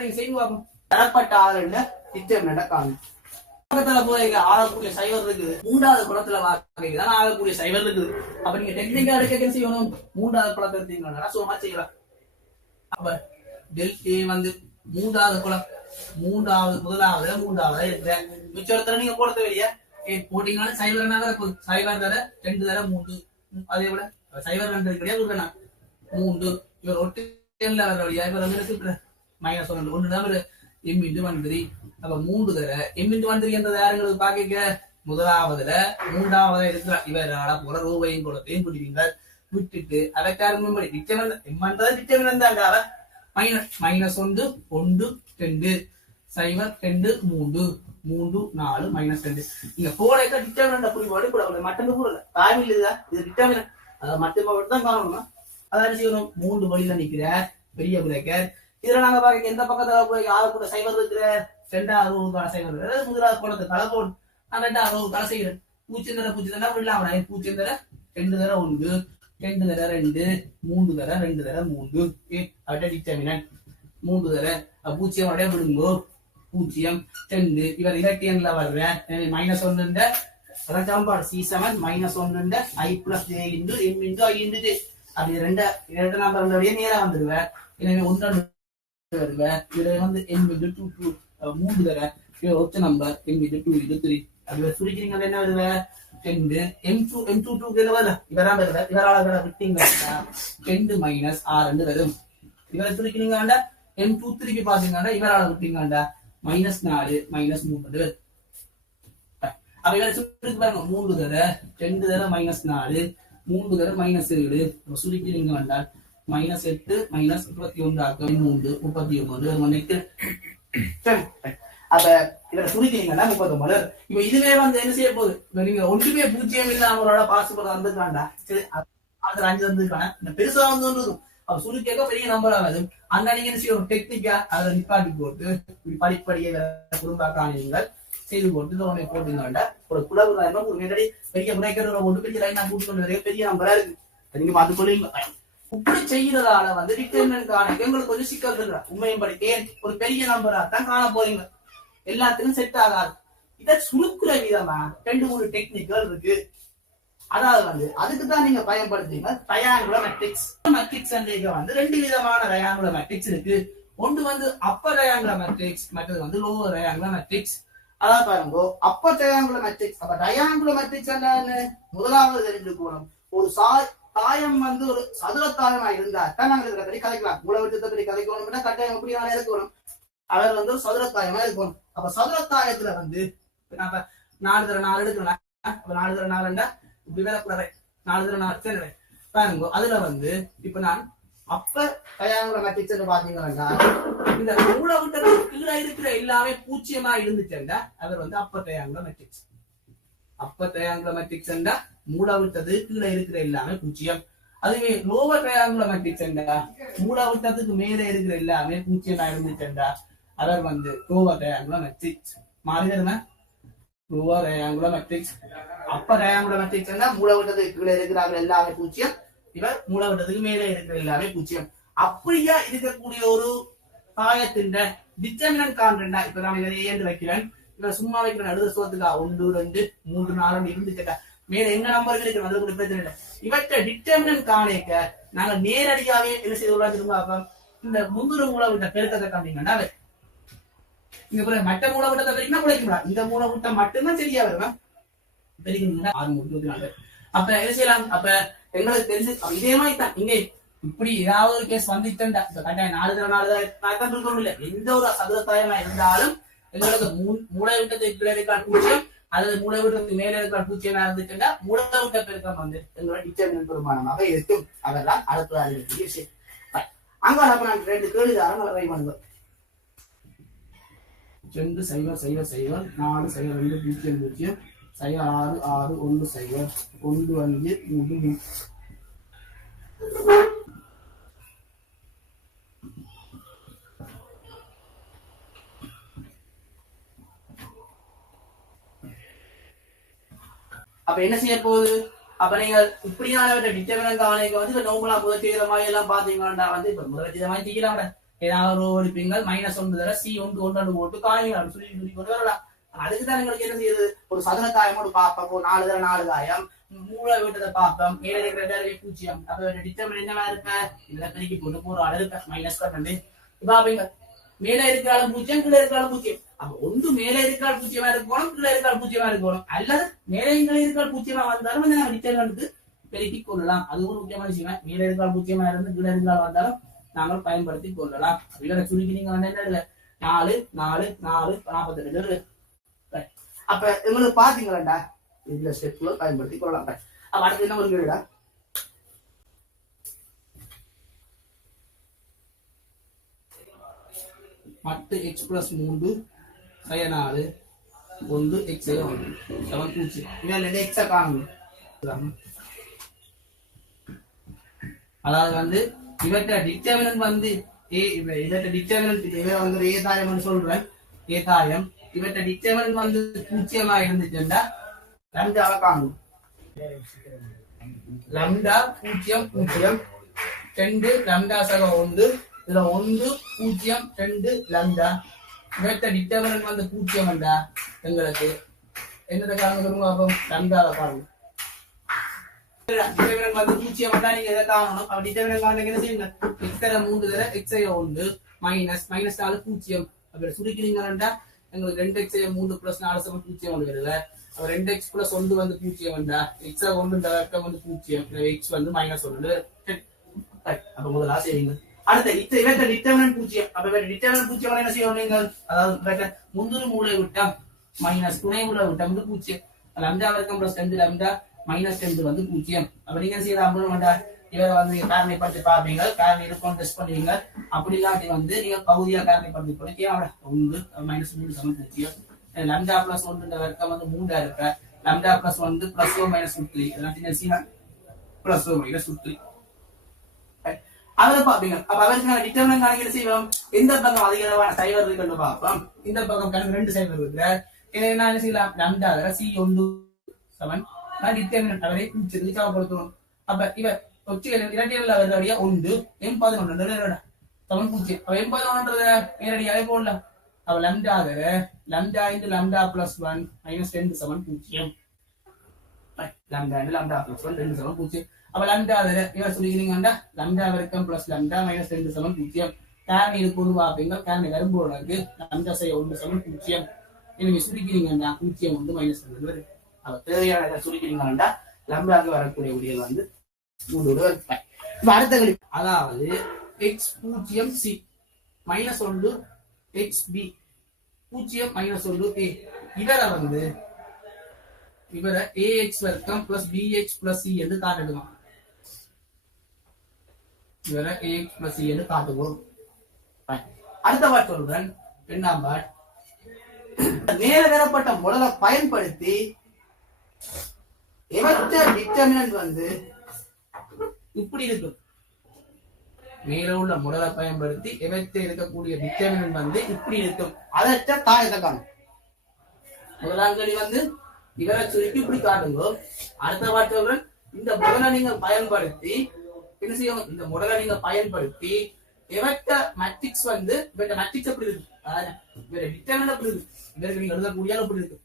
நீங்க செய்வாங்க தரப்பட்ட ஆளுன்னு டிட்டர்மினண்ட காணும். பக்கத்துல போய் ஆகக்கூடிய சைவர் இருக்குது, மூன்றாவது குளத்துல வாக்குதான் ஆகக்கூடிய சைவர் இருக்குது. அப்ப நீங்க டெக்னிக்கா எடுக்க செய்யணும், மூன்றாவது குளத்தை எடுத்தீங்கன்னா சும்மா செய்யலாம். அப்ப டெல்டே வந்து மூன்றாவது குளம், முதலாவது மூன்றாவது இருக்கிற மிச்சத்துல நீங்க போட தேவையா போட்டீங்கன்னா சைவர் என்ன இருக்கும், சைவர் தர 2 தர 3, அதே விட சைவர் 2 கிடையாது 3 இவர் ஒட்டு வர வழியா இவர் வந்து -1 ஒண்ணுதான் m×1 அப்ப 3 தர m×1 என்றது யாருங்களுக்கு பாக்க முதலாவதுல மூன்றாவது இருக்கிற இவரால போற ரூபாயும் குளத்தையும் குடிவீங்க விட்டுட்டு அதற்காக டிட்டர்மினன்ட் தாங்க -1 1 1 2 0 2 3 3 4 -2 நீங்க போலைக்க டிட்டர்மினன்ட் புரிவாடு கூட மட்டம் கூறல தாய்மொழி இதுதான் இது டிட்டர்மினன்ட் அத மட்டும் தான் காணணும். அதான் செய்யணும் 3 வழியில நிக்கிற பெரிய பிரேக்கர். இதுல நாங்க பாக்க எந்த பக்கத்துல போய் ஆகக்கூட சைவர் இருக்கிற 2வது ரோவுக்கான சைவர் இருக்கிற முதலாவது குளத்தை தலை போடு, நான் 2வது ரோவு தலை செய்யறேன். பூச்செந்தர விடலாம் பூச்செந்தர 2 தர 1 2 தர 2 3 தர 2 தர 3 அவட்ட டிட்டர்மினன்ட் 3 தர பூச்சியம் அப்படியே விடுங்கோ 0 2 இவர் இரட்டியன்ல வர்றேன் -1 அதான் சமன்பாடு C7 -1 I + j × m × I அது இரண்டு நம்பர் நேரா வந்துடுவேன். எனவே 1 வருவேன். இதுல வந்து m×2 3 தர ஒத்த நம்பர் m×2 அது சுருக்கிறீங்க என்ன வருவேன் 2 m2 வரல இவரால் வருவேன். இவரால் விட்டீங்க 2 -6 வரும். இவரை சுருக்கிறீங்க m23 பாத்தீங்கன்னா இவரால் விட்டீங்கடா -4 -3 அப்ப இவரை சுருக்கு பாருங்க 3 தர 2 தர -4 3 தர -7 சுருக்கிறீங்க வேண்டாம் -8 -21 ஆகும் 3 31 அப்ப இவரை சுருக்கிறீங்கன்னா 39. இப்ப இதுவே வந்து என்ன செய்ய போகுது, இப்ப நீங்க ஒன்றுமே பூஜ்ஜியம் இல்லாம பாஸ் பண்ண வந்துருக்காண்டா சரி அது 5 வந்துருக்கான பெருசா வந்து அப்ப சுருக்க பெரிய நம்பர் ஆகாது. அந்த நீங்க என்ன செய்யணும் டெக்னிக்கா அதை நிப்பாட்டி போட்டு படிப்படியை குடும்ப காணியங்கள் செய்து போட்டு உடனே போட்டுங்கண்டா ஒரு குளவு ஒரு நேரடி பெரிய முனைக்கிற ஒன்று பெரிய லைனா கூட்டு கொண்டு வரைய பெரிய நம்பரா இருக்கு. நீங்க பார்த்து கொள்ளுங்க. இப்படி செய்யறதால வந்து டிட்டர்மினன்ட் காண எங்களுக்கு கொஞ்சம் சிக்கல் இருக்கிற உண்மையும் படித்தேன் ஒரு பெரிய நம்பரா தான் காண போறீங்க, எல்லாத்துக்கும் செட் ஆகாது. இதை சுருக்குற விதமா 2-3 டெக்னிக்கல் இருக்கு. அதாவது வந்து அதுக்குதான் நீங்க பயன்படுத்துவீங்க ட்ரையாங்குலர் மேட்ரிக்ஸ். மேட்ரிக்ஸ் வந்து 2 விதமான ட்ரையாங்குலர் மேட்ரிக்ஸ் இருக்கு. ஒன்று வந்து அப்பர் ட்ரையாங்குலர் மேட்ரிக்ஸ், மற்றது வந்து லோவர் ட்ரையாங்குலர் மேட்ரிக்ஸ். அதான் பாருங்க அப்பர் ட்ரையாங்குலர் மேட்ரிக்ஸ். அப்ப ட்ரையாங்குலர் மேட்ரிக்ஸ் என்ன முதலாவது தெரிஞ்சுக்கணும், ஒரு தாயம் வந்து ஒரு சதுர தாயமா இருந்தா தான் நாங்க இதை பற்றி கதைக்கலாம். மூலவட்டத்தை பற்றி கதைக்கணும்னா கட்டாயம் எப்படியான இருக்கணும், அவர் வந்து ஒரு சதுர தாயமா இருக்கணும். அப்ப சதுர தாயத்துல வந்து 4 தர 4 எடுக்கணும். அப்ப 4 தர 4 இப்படி வேற 4 தர 4 பாருங்க. அதுல வந்து இப்ப நான் அப்ப ட்ரையாங்குலர் மேட்ரிக்ஸ் பாத்தீங்கன்னா இந்த மூலவட்டத்துக்கு கீழே இருக்கிற எல்லாமே பூஜ்ஜியமா இருந்துச்சுன்னா அவர் வந்து அப்ப ட்ரையாங்குலர் மேட்ரிக்ஸ். அப்ப ட்ரையாங்குலர் மேட்ரிக்ஸ் என்றா மூலவட்டத்துக்கு கீழே இருக்கிற எல்லாமே பூஜ்ஜியம். அதுவே லோவர் ட்ரையாங்குலர் மேட்ரிக்ஸ் என்றா மூலவட்டத்துக்கு மேலே இருக்கிற எல்லாமே பூஜ்ஜியமா இருந்துச்சுன்னா அவர் வந்து லோவர் ட்ரையாங்குலர் மேட்ரிக்ஸ். மாறிடுமா lower triangular matrix. Upper triangular matrix என்றா மூலவட்டத்துக்கு கீழே இருக்கிறாங்க எல்லாமே பூஜ்ஜியம், இவர் மூலவட்டத்துக்கு மேலே இருக்கிற எல்லாமே பூஜ்ஜியம். அப்படியா இருக்கக்கூடிய ஒரு தாயத்தின் டிட்டர்மினன்ட் காண்றா. இப்ப நான் இதை ஏன் வைக்கிறேன், இவரை சும்மா வைக்கிறேன் நடுவர் சோத்துக்கா 1 2 3 4 இருந்து கேட்டா மேல எங்க நம்பர் இருக்கு அது கூட பிரச்சனை இல்லை. இவற்றை டிட்டர்மினன்ட் காணிக்க நாங்க நேரடியாவே என்ன செய்ய திரும்ப இந்த முந்துரு மூலவட்ட பெருக்கத்தை காமிங்கன்னா இங்க மற்ற மூலவட்டத்தை பெருக்கினா குறைக்கலாம், இந்த மூலவட்டம் மட்டும்தான் சரியா வருவேன் பெருக்கிங்கன்னா 6 4. அப்ப என்ன செய்யலாம், அப்ப எங்களுக்கு தெரிஞ்சு இதே மாதிரி தான் இங்க இப்படி ஏதாவது ஒரு கேஸ் வந்துட்டா கட்டாயம் 4 தர 4 தான் இருக்கணும் இல்ல. எந்த ஒரு சதுரத்தாயமா இருந்தாலும் எங்களுக்கு மூளைவிட்டத்துக்கு கீழே இருக்கான் பூஜ்ஜியம் அல்லது மூளைவிட்டத்துக்கு மேலே இருக்கான் பூஜ்ஜியமா இருந்துச்சுன்னா மூளைவிட்ட பெருக்கம் வந்து எங்களோட டிட்டர்மினன்ட் பெருமானமாக இருக்கும். அதெல்லாம் அடுத்த அறிவிக்கூடிய விஷயம். அங்க நம்ம நான் 2 கேள்விதாரம் ட்ரை பண்ணுவோம். 2 0 0 0 4 0 2 0 0 6 6 1 0 1 5 3 அப்ப என்ன செய்ய போகுது, அப்ப நீங்க இப்படியான டிட்டர்மினன்ட் காணிக்க வந்து இப்ப நோம்பலா முதல் செய்யற மாதிரி எல்லாம் பாத்தீங்கன்னா வந்து இப்ப முதல் செய்யற மாதிரி செய்யலாம் ஏதாவது ஒரு ஒழிப்பீங்கள் -1 தர சி ஒன்று ஒன்று போட்டு காயங்கள் சொல்லி சொல்லி கொண்டு வரலாம். அதுக்குதான் எங்களுக்கு என்ன செய்யுது, ஒரு சதுர காயமோடு பார்ப்போம், 4 தர 4 காயம், மூளை விட்டதை பார்ப்போம், மேலே இருக்கிற பூஜ்ஜியம். அப்ப டிட்டர்மினன்ட் என்னவா இருக்க, இதுல பெருக்கி போட்டு போற ஆள் இருக்க -12. இப்ப மேலே இருக்கிறாலும் பூஜ்ஜியம், கீழே இருக்கிறாலும் பூஜ்ஜியம். அப்ப ஒன்று மேலே இருக்கிறால் பூஜ்ஜியமா இருக்கணும், கீழே இருக்கிறால் பூஜ்ஜியமா இருக்கணும், அல்லது மேலே கீழே இருக்கிறால் பூஜ்ஜியமா வந்தாலும் நம்ம டிட்டர்மினன்ட் பெருக்கி கொள்ளலாம். அது ஒரு முக்கியமான விஷயம். மேலே இருக்கிறால் பூஜ்ஜியமா இருந்து கீழே இருக்கிறால் வந்தாலும் நாங்கள் பயன்படுத்தி கொள்ளலாம். இதுல சுருக்கி நீங்க வந்து என்ன 4 4 4 42. அப்ப எங்களுக்கு பாத்தீங்களா இந்த ஸ்டெப்ல பயன்படுத்தி கொள்ளலாம். அப்ப அடுத்து என்ன ஒரு கேள்விடா, மட்டு x + 3 4 1 x 1 7 பூச்சி இவன் எக்ஸ காணும். அதாவது வந்து இவற்ற டிட்டர்மினன்ட் வந்து இவற்ற டிட்டர்மினன்ட் இவன் வந்து ஏ தாயம்னு சொல்றேன், ஏ தாயம். இவற்ற டிட்டர்மினன்ட் வந்து பூஜ்ஜியமா இருந்துச்சுன்னா லம்டாவை காணும். லம்டா 0 0 2 லம்டா சக 1 இதுல 1 0 2 லம்டா. இவற்ற டிட்டர்மினன்ட் வந்து பூஜ்ஜியம் வேண்டா எங்களுக்கு என்னத காரணம் பார்ப்போம், லம்டாவை காணும். டிட்டர்மினன்ட் வந்து பூஜ்ஜியம் வேண்டா நீங்க எதை காணணும். அப்ப டிட்டர்மினன்ட் காரணம் என்ன செய்யுங்க, x தர 3 தர x 1 -4 பூஜ்ஜியம். அப்ப சுருக்கிறீங்கன்னா எங்களுக்கு 2x 3 + 4 = 0 வந்து வருது. அப்ப 2x + 1 வந்து பூஜ்ஜியம் வேண்டா, x 1 வர்க்கம் வந்து பூஜ்ஜியம், x வந்து -1. அப்ப முதல்ல செய்வீங்க. அடுத்து இவற்ற டிட்டர்மினன்ட் பூஜ்ஜியம். அப்ப இவற்ற டிட்டர்மினன்ட் பூஜ்ஜியம் என்ன செய்யணும் நீங்கள், அதாவது முந்திரி மூலை விட்டம் மைனஸ் துணை மூலை விட்டம் வந்து பூஜ்ஜியம். லம்டா வர்க்கம் + 2 லம்டா -2 வந்து பூஜ்ஜியம். அப்ப நீங்க செய்யலாம் இவரை வந்து காரணிப்படுத்தி பார்ப்பீங்க, காரணி இருக்கும் டெஸ்ட் பண்ணுவீங்க. அப்படி இல்லாட்டி வந்து நீங்க பகுதியா காரணிப்படுத்தி போட்டு 1 -3 = 0. லம்டா + 1 வர்க்கம் வந்து 3 இருக்க, லம்டா + 1 +- 3 இதெல்லாம் +- 3 அவரை பாப்பீங்க. அப்ப அவருக்கு டிட்டர்மினன்ட் கணக்கு செய்வோம். எந்த பக்கம் அதிகமான சைவர் இருக்குன்னு பார்ப்போம். இந்த பக்கம் கணக்கு 2 சைவர் இருக்கு. எனவே நான் என்ன செய்யலாம், லம்டா தர சி 1 7 நான் டிட்டர்மினன்ட் அவரை சமப்படுத்தணும். அப்ப இவ இரட்டையில வருது 1 M11 7 பூஜ்ஜியம். அப்ப M11 நேரடியாவே போடலாம். அப்ப லம்டா தர லம்டா × லம்டா + 1 -2 7 பூஜ்ஜியம். லம்டா × லம்டா + 1 2 7 பூஜ்ஜியம். அப்ப லம்டா தர இவ சொல்லிக்கிறீங்கன்னா லம்டா வர்க்கம் + லம்டா -2 7 பூஜ்ஜியம். காரணி இருக்குன்னு பாப்பீங்க, காரணி வரும்போது லம்டா 1 7 பூஜ்ஜியம். நீங்க சுருக்கிறீங்கன்னா 0 1 -2 வருது. அப்ப தேவையான சுருக்கிறீங்கன்னா லம்டாக்கு வரக்கூடிய விடியல் வந்து 3 இருப்பாய். இப்ப அடுத்த கணிப்பு, அதாவது x0 c -1 xb 0 -1 a இவரை வந்து இவரை ax வர்க்கம் + bx + c என்று காட்டுவோம். இவரை ax + c என்று காட்டுவோம். அடுத்த பாட் சொல்றேன், இரண்டாம் பாட். மேல தரப்பட்ட முறையை பயன்படுத்தி இவற்ற டிட்டர்மினன்ட் வந்து இப்படி இருக்கும். மேல உள்ள முறையை பயன்படுத்தி இவற்ற இருக்கக்கூடிய டிட்டர்மினன்ட் வந்து இப்படி இருக்கும். அதற்ற தாயத்தை காணும். முதலாம் கேள்வி வந்து இவரை சுருக்கி இப்படி காட்டுங்க. அடுத்த பாட்டு இந்த முறையை நீங்க பயன்படுத்தி என்ன செய்யணும், இந்த முறையை நீங்க பயன்படுத்தி இவற்ற மேட்ரிக்ஸ் வந்து இவற்ற மேட்ரிக்ஸ் எப்படி இருக்கு, இவர டிட்டர்மினன்ட் எப்படி இருக்கு, இவருக்கு நீங்க எழுதக்கூடிய எப்படி இருக்கு,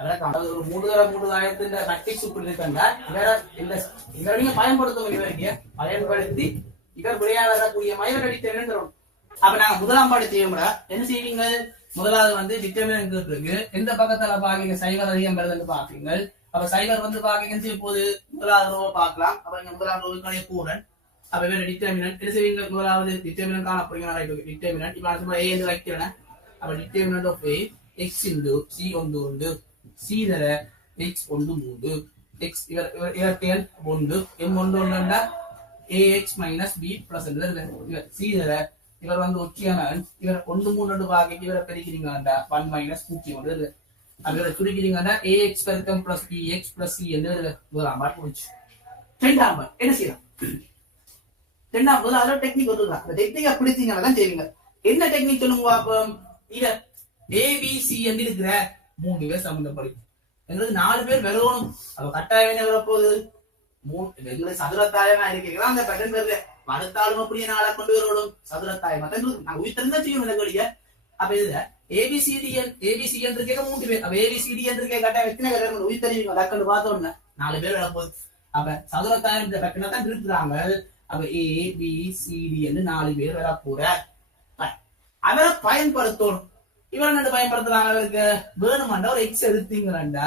அதாவது ஒரு 3 தர 3 ஆயிரத்து மேட்ரிக்ஸ் இப்படி இருக்காங்க. வேற இல்ல இவரை நீங்க பயன்படுத்தவும் இவருக்கு பயன்படுத்தி இவர் விளையாட வரக்கூடிய இவர டிட்டர்மினன்ட் தரும். அப்ப நாங்க முதலாம் பாட்டு செய்யும்டா என்ன செய்வீங்க, முதலாவது வந்து டிட்டர்மினன்ட் இருக்கு. எந்த பக்கத்துல பாக்கீங்க சைவர் அதிகம் வருதுன்னு பாப்பீங்க. அப்ப சைவர் வந்து பாக்கீங்கன்னு செய்ய போது முதலாவது ரோவை பார்க்கலாம். அப்ப இங்க முதலாவது ரோவுக்கான போறேன். அப்ப வேற டிட்டர்மினன்ட் என்ன செய்வீங்க, முதலாவது டிட்டர்மினன்ட் காணப்படுங்க. டிட்டர்மினன்ட் இப்ப நான் a என்று வைக்கிறேன். அப்ப determinant of a x × c 1 c தர x 1 3 x இவருக்கு 1 m11 ax - b + இவர் c தர இவர் வந்து ஒற்றியான இவர் 1 3 பாக்கி இவரை பெருக்கிறீங்கன்னா 1 - 0 வருது. அங்க சுருக்கிறீங்கன்னா ax வர்க்கம் + bx + c என்று முதலாம் பாட்டு முடிச்சு. இரண்டாம் பாட்டு என்ன செய்யலாம், இரண்டாம் முதல்ல டெக்னிக் வந்துருக்கா. அந்த டெக்னிக் அப்படித்தீங்கன்னா தான் செய்வீங்க. என்ன டெக்னிக் சொல்லுங்க பாப்போம். இத abc என்று இருக்கிற 3 பேர் சம்பந்தப்படுது. எங்களுக்கு 4 பேர் வரணும். அப்ப கட்டாயம் என்ன வரப்போகுது, 3 எங்களுக்கு சதுரத்தாயமா இருக்கீங்களா அந்த பேட்டர்ன் வரல. வகுத்தாலும் அப்படியே நாளை கொண்டு வரணும் சதுரத்தாயம் நாங்க உயிர்த்தெரிஞ்சா செய்யணும் இந்த கேள்விய. அப்ப இதுல ஏபிசிடிஎன் இருக்க 3 பேர். அப்ப ஏபிசிடிஎன் இருக்க கட்டாயம் எத்தனை பேர் உயிர்த்தறிவிங்க லக்கன்னு பார்த்தோம்னா 4 பேர் வரப்போகுது. அப்ப சதுரத்தாயம் லக்கணை தான் இருக்கிறாங்க. அப்ப ஏபிசிடி என்று 4 பேர் வரப்போற. அவரை பயன்படுத்தணும். இவரை என்ன பயன்படுத்துறாங்க? அவருக்கு வேணுமாண்டா ஒரு எக்ஸ் எடுத்தீங்களா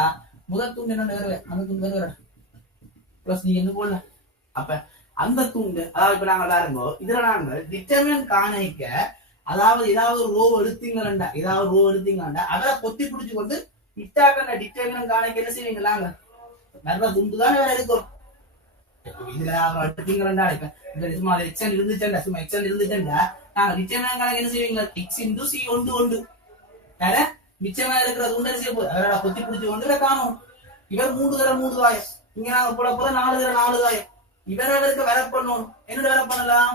முதல் தூண்டு என்ன அந்த தூண்டு வேற பிளஸ் நீங்க என்ன போடல. அப்ப அந்த தூண்டு அதாவது இப்ப நாங்க விளையாடுங்கோ இதுல நாங்கள் டிட்டர்மினன்ட் காணிக்க அதாவது ஏதாவது ஒரு ரோ எடுத்தீங்களாண்டா அவரை பொத்தி பிடிச்சு கொண்டு இட்டாக்கண்ட டிட்டர்மினன்ட் காணிக்க என்ன செய்வீங்களாங்க நல்ல துண்டு தானே வேற இருக்கும். இதுல எடுத்தீங்களா இப்ப சும்மா எக்ஸன் இருந்துச்சா சும்மா எக்ஸன் இருந்துச்சா நாங்க டிட்டர்மினன்ட் காணிக்க என்ன செய்வீங்க எக்ஸ் இன்டு சி ஒன்று வேற மிச்சமா இருக்கிறது உண்டு செய்ய போகுது அவரோட பொத்தி பிடிச்சு கொண்டு காணும். இவர் 3 தாயம் இங்க நாங்க போட 4 தாயம் இவரவருக்கு வர பண்ணணும். என்னோட வர பண்ணலாம்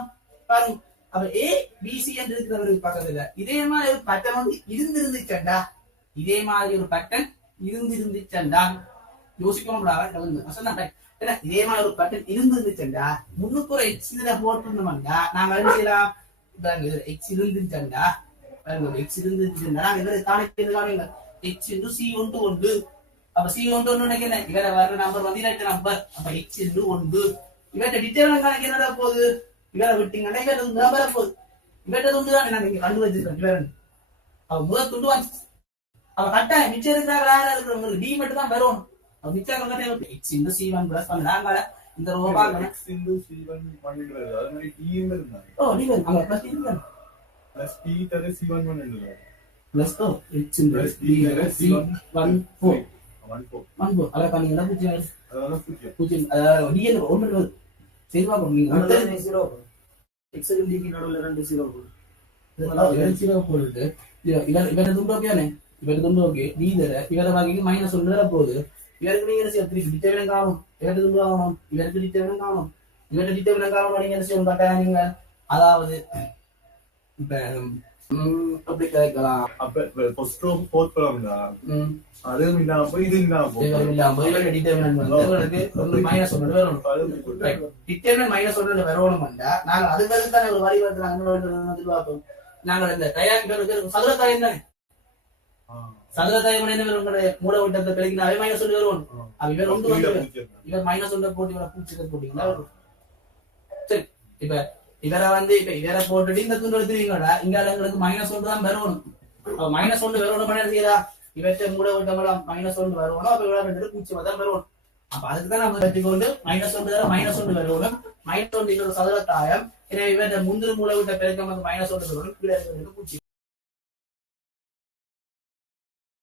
பாருங்க. அப்ப ஏ பிசி என்று இருக்கிறவருக்கு பக்கத்துல இதே மாதிரி ஒரு பட்டன் வந்து இருந்திருந்துச்சண்டா யோசிக்கணும்டா இதே மாதிரி ஒரு பட்டன் இருந்திருந்துச்சண்டா முன்னுக்கு ஒரு எக்ஸ் போட்டுருந்தோம்டா நாங்க என்ன செய்யலாம் எக்ஸ் இருந்துச்சண்டா எக்ஸ் இருந்துச்சுன்னா இவரை காணிக்க எக்ஸ் இன்டு சி ஒன்று. அப்ப சி ஒன்று நினைக்கிறேன் இவரை வர்ற நம்பர் வந்து இரண்டு நம்பர். அப்ப எக்ஸ் இன்டு 1 இவற்றை டிட்டர்மினன்ட் கணக்கு என்னடா போகுது இவரை விட்டீங்கன்னா இவற்றை வர போகுது. இவற்றை துண்டு தான் நான் இங்க கண்டு வச்சிருக்கேன் இவரன் அவ முதல் துண்டு வாங்கி அவ கட்டாயம் மிச்சம் இருந்தா வேற இருக்கிறவங்களுக்கு டி மட்டும் தான் வரும். அவ மிச்சம் கட்டாயம் எக்ஸ் இன்டு சி1 பிளஸ் பண்ணாங்க இந்த ரோ பாக்கணும் எக்ஸ் இன்டு சி1 பண்ணிக்கிறது அது மாதிரி டி இருந்தாங்க. ஓ டி வந்து அங்க பிளஸ் டி இருந்தாங்க प्लस टी तरह C1 பண்ணிடுங்க प्लस तो h in plus d C1 14 அத பண்ணீங்கன்னா பூஜ்ஜியம் அதான பூஜ்ஜியம் d ல ஒன்று சரிவா பண்ணீங்க 0 x க்கு d க்கு நடுவுல 2 0 போடுது. இவர துண்டோக்கேனே இவர துண்டோக்கே d தர இவர பாக்கிக்கு மைனஸ் 1 வர போகுது. இவருக்கு நீங்க என்ன செய்ய டிட்டர்மினன்ட் காணும் இவர துண்டு காணும் இவருக்கு டிட்டர்மினன்ட் காணும் இவர டிட்டர்மினன்ட் காணும் நீங்க என்ன செய்யணும் கட்டாயம் நீங்க அதாவது இப்ப அப்படி கேட்கலாம். அப்ப ஃபர்ஸ்ட் ரோ ஃபோர்த் காலம்ல அதுவும் இல்லாம போய் இது இல்லாம போய் டிட்டர்மினன்ட் வந்து உங்களுக்கு மைனஸ் 1 வரும். டிட்டர்மினன்ட் மைனஸ் 1 வரணும்டா நாங்க அதுக்கு தான் ஒரு வரி வந்து நாங்க பார்ப்போம். நாங்க இந்த டயாக்ராம் சதுரத்தாயம் தானே சதுரத்தாயம் என்ன வரும் மூல விட்டத்தை பெருக்கினா அவை மைனஸ் 1 வரும். அப்ப இவர் ஒன்று வந்து இவர் மைனஸ் 1 போட்டு இவரை பூச்சிக்க போட்டீங்களா வரும். சரி இப்ப இவரை வந்து இப்ப இவரை போட்டுட்டு இந்த துண்டு எடுத்துவீங்களா இங்க எங்களுக்கு மைனஸ் 1 தான் வரணும். மைனஸ் 1 வரணும் பண்ண செய்யறா இவற்றை மூட விட்டமெல்லாம் மைனஸ் 1 வரணும். அப்ப இவரை ரெண்டு பூச்சி தான் வரணும். அப்ப அதுக்கு தான் நம்ம கட்டிக்கொண்டு மைனஸ் 1 வரணும். மைனஸ் 1 சதுரத்தாயம் எனவே இவற்றை முந்திரி மூல விட்ட பெருக்கம் வந்து மைனஸ் 1 வரணும். கீழே பூச்சி